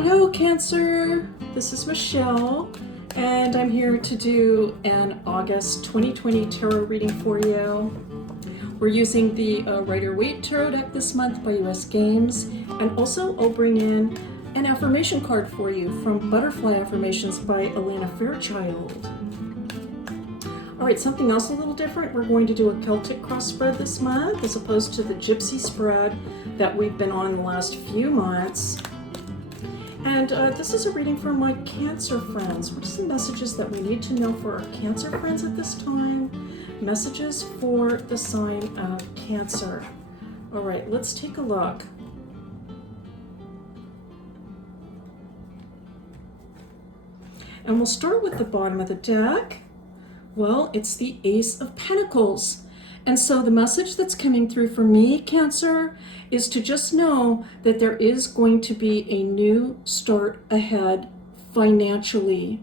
Hello Cancer, this is Michelle and I'm here to do an August 2020 tarot reading for you. We're using the Rider-Waite Tarot deck this month by US Games, and also I'll bring in an affirmation card for you from Butterfly Affirmations by Alana Fairchild. Alright, something else a little different. We're going to do a Celtic cross spread this month as opposed to the Gypsy spread that we've been on the last few months. And this is a reading for my Cancer friends. What are some messages that we need to know for our Cancer friends at this time? Messages for the sign of Cancer. All right, let's take a look. And we'll start with the bottom of the deck. Well, it's the Ace of Pentacles. And so the message that's coming through for me, Cancer, is to just know that there is going to be a new start ahead financially.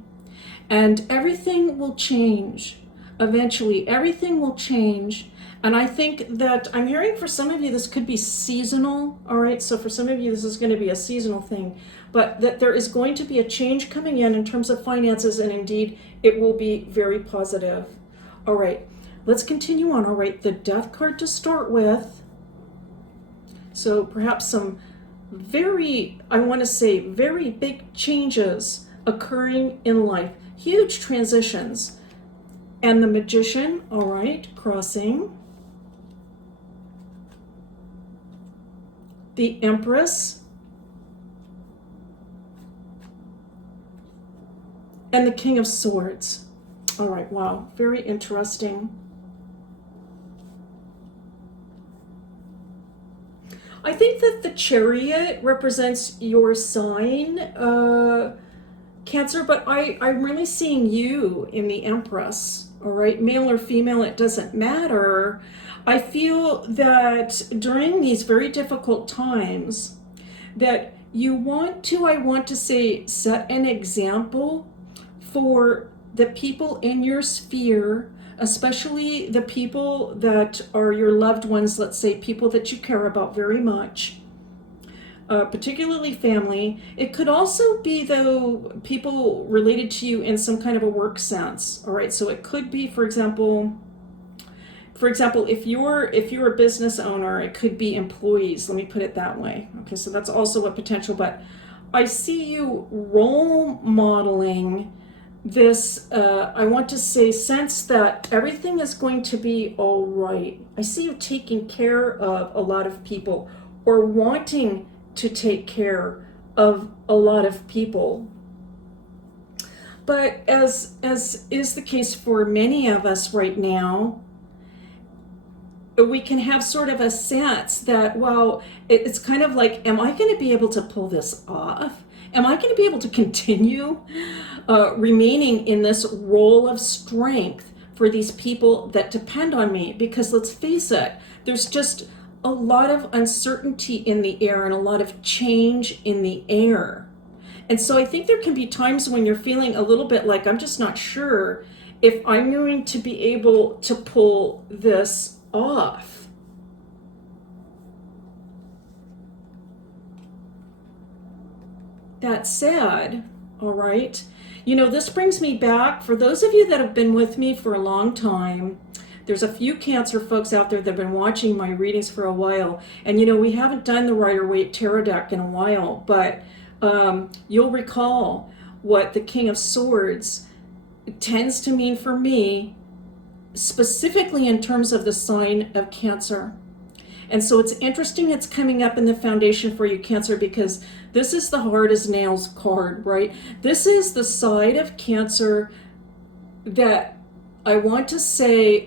And everything will change. Eventually, everything will change. And I think that I'm hearing for some of you, this could be seasonal. All right, so for some of you, this is going to be a seasonal thing. But that there is going to be a change coming in terms of finances, and indeed, it will be very positive. All right. Let's continue on. All right, the Death card to start with. So perhaps some very, I want to say, very big changes occurring in life. Huge transitions. And the Magician, all right, crossing. The Empress. And the King of Swords. All right, wow, very interesting. I think that the Chariot represents your sign, Cancer, but I'm really seeing you in the Empress, all right? Male or female, it doesn't matter. I feel that during these very difficult times that you want to, I want to say, set an example for the people in your sphere, especially the people that are your loved ones, let's say people that you care about very much, particularly family. It could also be, though, people related to you in some kind of a work sense. All right, so it could be, for example, if you're a business owner, it could be employees. Let me put it that way. Okay, so that's also a potential, but I see you role modeling this, I want to say, sense that everything is going to be all right. I see you taking care of a lot of people, or wanting to take care of a lot of people. But as is the case for many of us right now, we can have sort of a sense that, well, it's kind of like, am I going to be able to pull this off? Am I going to be able to continue remaining in this role of strength for these people that depend on me? Because let's face it, there's just a lot of uncertainty in the air and a lot of change in the air. And so I think there can be times when you're feeling a little bit like, I'm just not sure if I'm going to be able to pull this off. That said, all right, you know, this brings me back, for those of you that have been with me for a long time, there's a few Cancer folks out there that have been watching my readings for a while, and you know, we haven't done the Rider-Waite Tarot deck in a while, but you'll recall what the King of Swords tends to mean for me, specifically in terms of the sign of Cancer. And so it's interesting it's coming up in the foundation for you, Cancer, because this is the hard as nails card, right? This is the side of Cancer that I want to say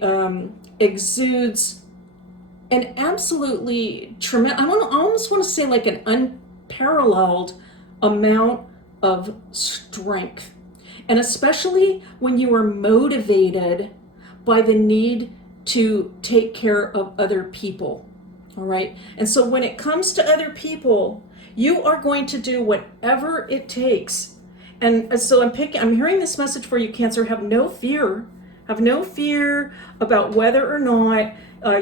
exudes an absolutely tremendous, I almost want to say like an unparalleled amount of strength. And especially when you are motivated by the need to take care of other people. All right. And so when it comes to other people, you are going to do whatever it takes. And so I'm hearing this message for you, Cancer. Have no fear. Have no fear about whether or not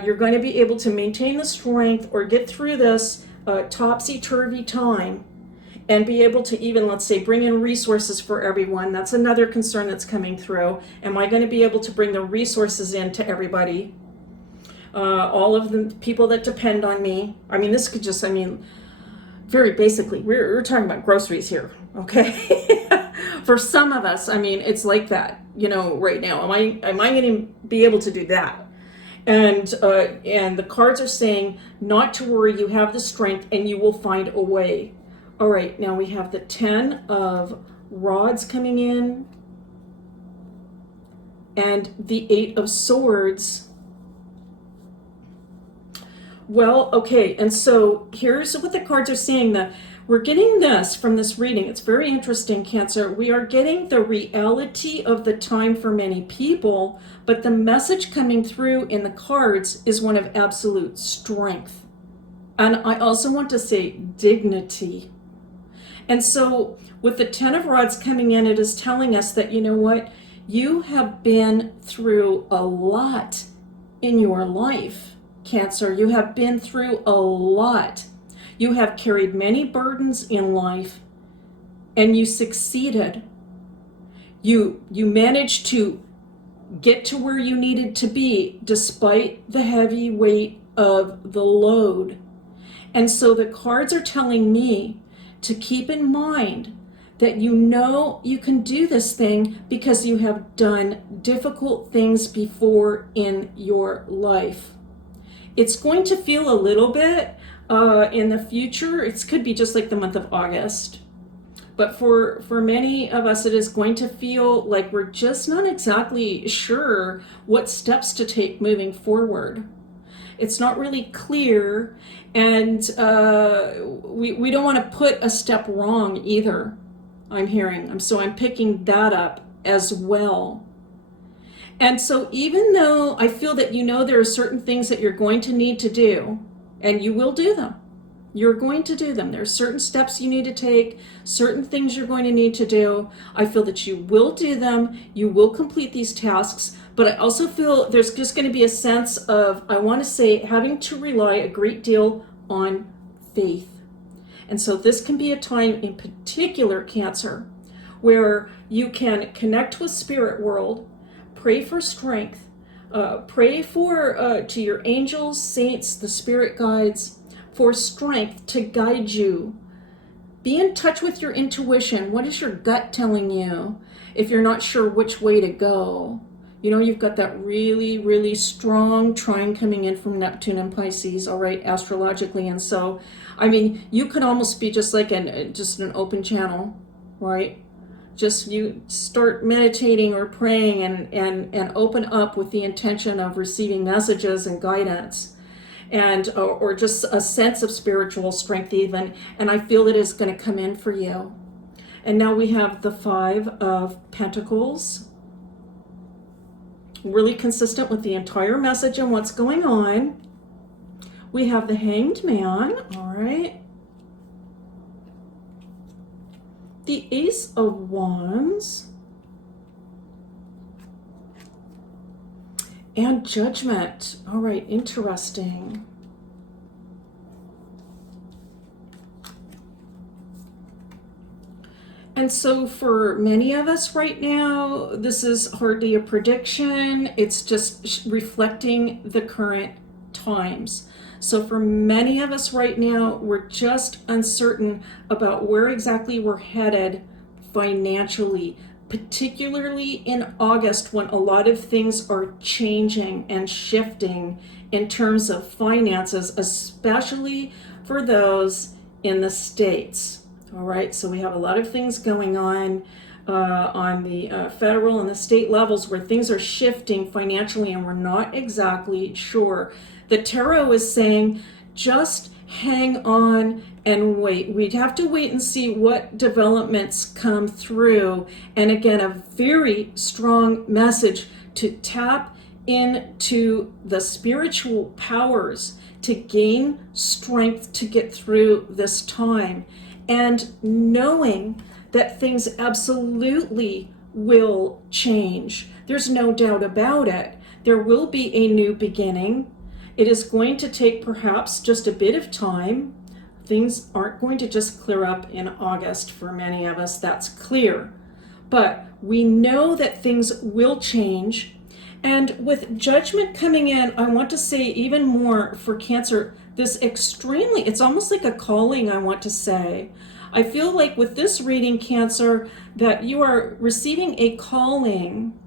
you're going to be able to maintain the strength or get through this topsy-turvy time. and be able to even, let's say, bring in resources for everyone. That's another concern that's coming through. Am I going to be able to bring the resources in to everybody? All of the people that depend on me. I mean, this could just, I mean, very basically, we're talking about groceries here, okay? For some of us, I mean, it's like that, you know, right now. Am I going to be able to do that? And the cards are saying not to worry, you have the strength and you will find a way. All right, now we have the 10 of Rods coming in and the 8 of Swords. Well, okay, and so here's what the cards are saying. That we're getting this from this reading. It's very interesting, Cancer. We are getting the reality of the time for many people, but the message coming through in the cards is one of absolute strength. And I also want to say dignity. And so with the 10 of Rods coming in, it is telling us that, you know what, you have been through a lot in your life, Cancer. You have been through a lot. You have carried many burdens in life and you succeeded. You managed to get to where you needed to be despite the heavy weight of the load. And so the cards are telling me to keep in mind that you know you can do this thing because you have done difficult things before in your life. It's going to feel a little bit in the future. It could be just like the month of August. But for many of us, it is going to feel like we're just not exactly sure what steps to take moving forward. It's not really clear, and we don't want to put a step wrong either, I'm hearing. So I'm picking that up as well. And so even though I feel that you know there are certain things that you're going to need to do, and you will do them, you're going to do them. There are certain steps you need to take, certain things you're going to need to do. I feel that you will do them, you will complete these tasks, but I also feel there's just going to be a sense of, I want to say, having to rely a great deal on faith. And so this can be a time in particular, Cancer, where you can connect with spirit world, pray for strength, pray for to your angels, saints, the spirit guides, for strength to guide you. Be in touch with your intuition. What is your gut telling you if you're not sure which way to go? You know, you've got that really, really strong trine coming in from Neptune and Pisces, all right, astrologically. And so, I mean, you could almost be just like just an open channel, right? Just you start meditating or praying and open up with the intention of receiving messages and guidance, and or just a sense of spiritual strength even. And I feel it is going to come in for you. And now we have the 5 of Pentacles. Really consistent with the entire message and what's going on. We have the Hanged Man, all right. The Ace of Wands. And Judgment. All right, interesting. And so for many of us right now, this is hardly a prediction. It's just reflecting the current times. So for many of us right now, we're just uncertain about where exactly we're headed financially, particularly in August when a lot of things are changing and shifting in terms of finances, especially for those in the States. All right, so we have a lot of things going on the federal and the state levels where things are shifting financially and we're not exactly sure. The tarot is saying just hang on and wait. We'd have to wait and see what developments come through. And again, a very strong message to tap into the spiritual powers to gain strength to get through this time. And knowing that things absolutely will change. There's no doubt about it. There will be a new beginning. It is going to take perhaps just a bit of time things aren't going to just clear up in August for many of us, that's clear. But we know that things will change. And with judgment coming in, I want to say even more for Cancer, this extremely, it's almost like a calling, I want to say. I feel like with this reading, Cancer, that you are receiving a calling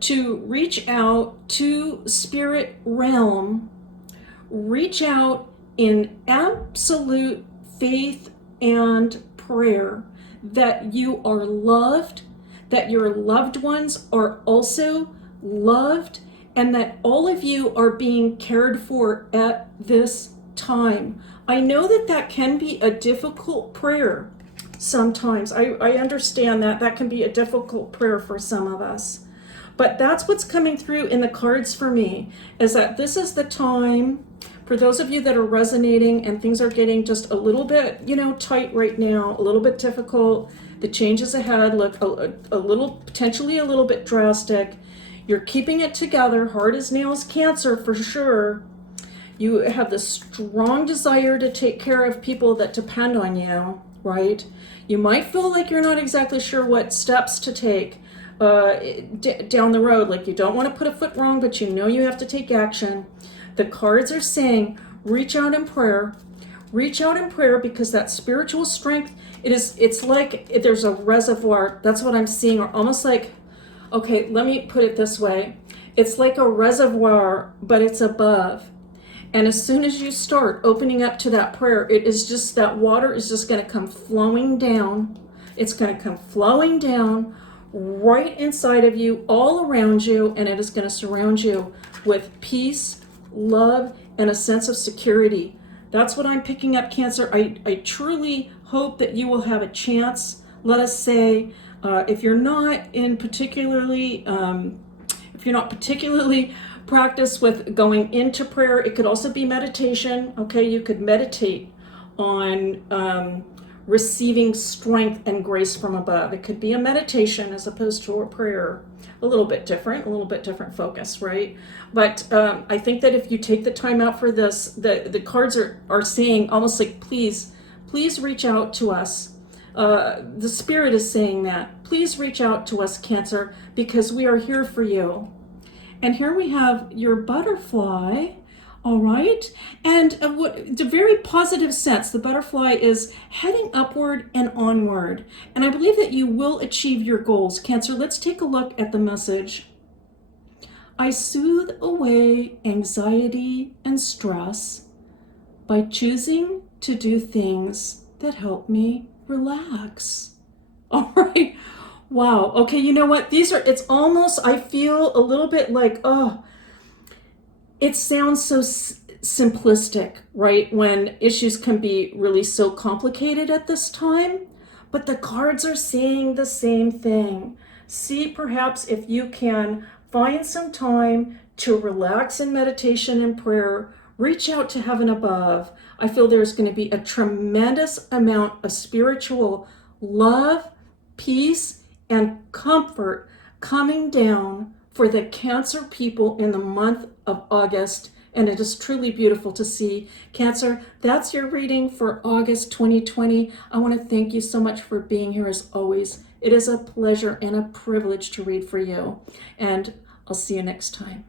to reach out to spirit realm, reach out in absolute faith and prayer that you are loved, that your loved ones are also loved, and that all of you are being cared for at this time. I know that that can be a difficult prayer sometimes. I understand that that can be a difficult prayer for some of us. But that's what's coming through in the cards for me, is that this is the time for those of you that are resonating and things are getting just a little bit, tight right now, a little bit difficult. The changes ahead look a little, potentially a little bit drastic. You're keeping it together, hard as nails, Cancer, for sure. You have the strong desire to take care of people that depend on you, right? You might feel like you're not exactly sure what steps to take down the road. Like you don't want to put a foot wrong, but you know you have to take action. The cards are saying, reach out in prayer. Reach out in prayer, because that spiritual strength, it's like there's a reservoir. That's what I'm seeing, or almost like, okay, let me put it this way. It's like a reservoir, but it's above. And as soon as you start opening up to that prayer, it is just, that water is just going to come flowing down. It's going to come flowing down right inside of you, all around you, and it is going to surround you with peace, love, and a sense of security. That's what I'm picking up, Cancer. I truly hope that you will have a chance, let us say, if you're not particularly practiced with going into prayer, it could also be meditation. Okay, you could meditate on receiving strength and grace from above. It could be a meditation as opposed to a prayer. A little bit different focus, right? But I think that if you take the time out for this, the cards are saying almost like, please reach out to us. The Spirit is saying that. Please reach out to us, Cancer, because we are here for you. And here we have your butterfly, all right? And the very positive sense, the butterfly is heading upward and onward. And I believe that you will achieve your goals, Cancer. Let's take a look at the message. I soothe away anxiety and stress by choosing to do things that help me relax. All right. Wow. Okay, you know what? It's almost, I feel a little bit like, it sounds so simplistic, right? When issues can be really so complicated at this time, but the cards are saying the same thing. See, perhaps if you can find some time to relax in meditation and prayer, reach out to heaven above. I feel there's going to be a tremendous amount of spiritual love, peace, and comfort coming down for the Cancer people in the month of August. And it is truly beautiful to see. Cancer, that's your reading for August 2020. I want to thank you so much for being here as always. It is a pleasure and a privilege to read for you. And I'll see you next time.